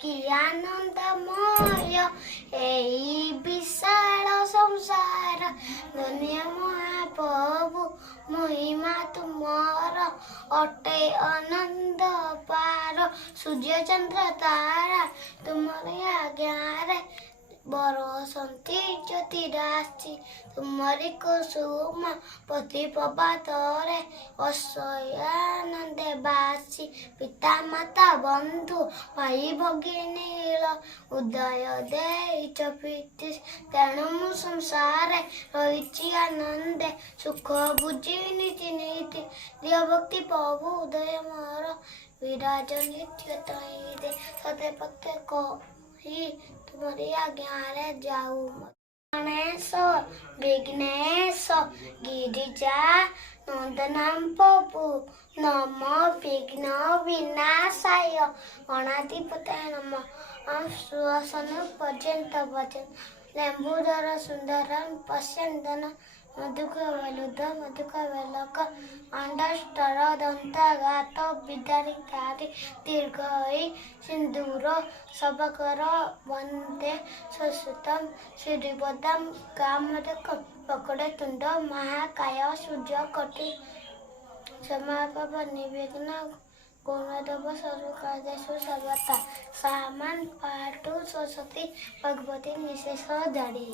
कि आनंदमय एई विशाल संसार दुनिया महाप्रभु महिमा तुमर अटे आनंद पार सूर्य चंद्र तारा तुमरी आज्ञारे बरसंती ज्योति राशि तुमरी कुसुम पति प्रभातरे असह्यानंदे बासी पिता माता बंधु भाई भगिनील उदय देइच प्रीति तेणु मु संसार रही आनंदे सुख बुझी नीति नीति दिय भक्ति प्रभु उदय मोर विराज नित्य तई दे सदे पत्ते को ही तुम्हारी आज्ञा जाऊ गणेश विघ्नेश गिरिजा नंदनाम प्रभु नम विघ्न विनाशाय गणाधिपताय नम सुहासन पर्यंत भजन लेम्बुधर सुंदरम पश्यंदन मधुक वेलुद मधुक वेलक अंडस्टर दंतघात विदारिकारी दीर्घई सिंदूर सबकर वंदे सुश्रुतम श्रीवदम कामदक पकड़े तुंड महाकाय सूर्य कोटि समापव निर्विघ्न गुणदेव सर्वकार्येषु सर्वदा सामान पाठु सरस्वती भगवती निशेष जड़ी।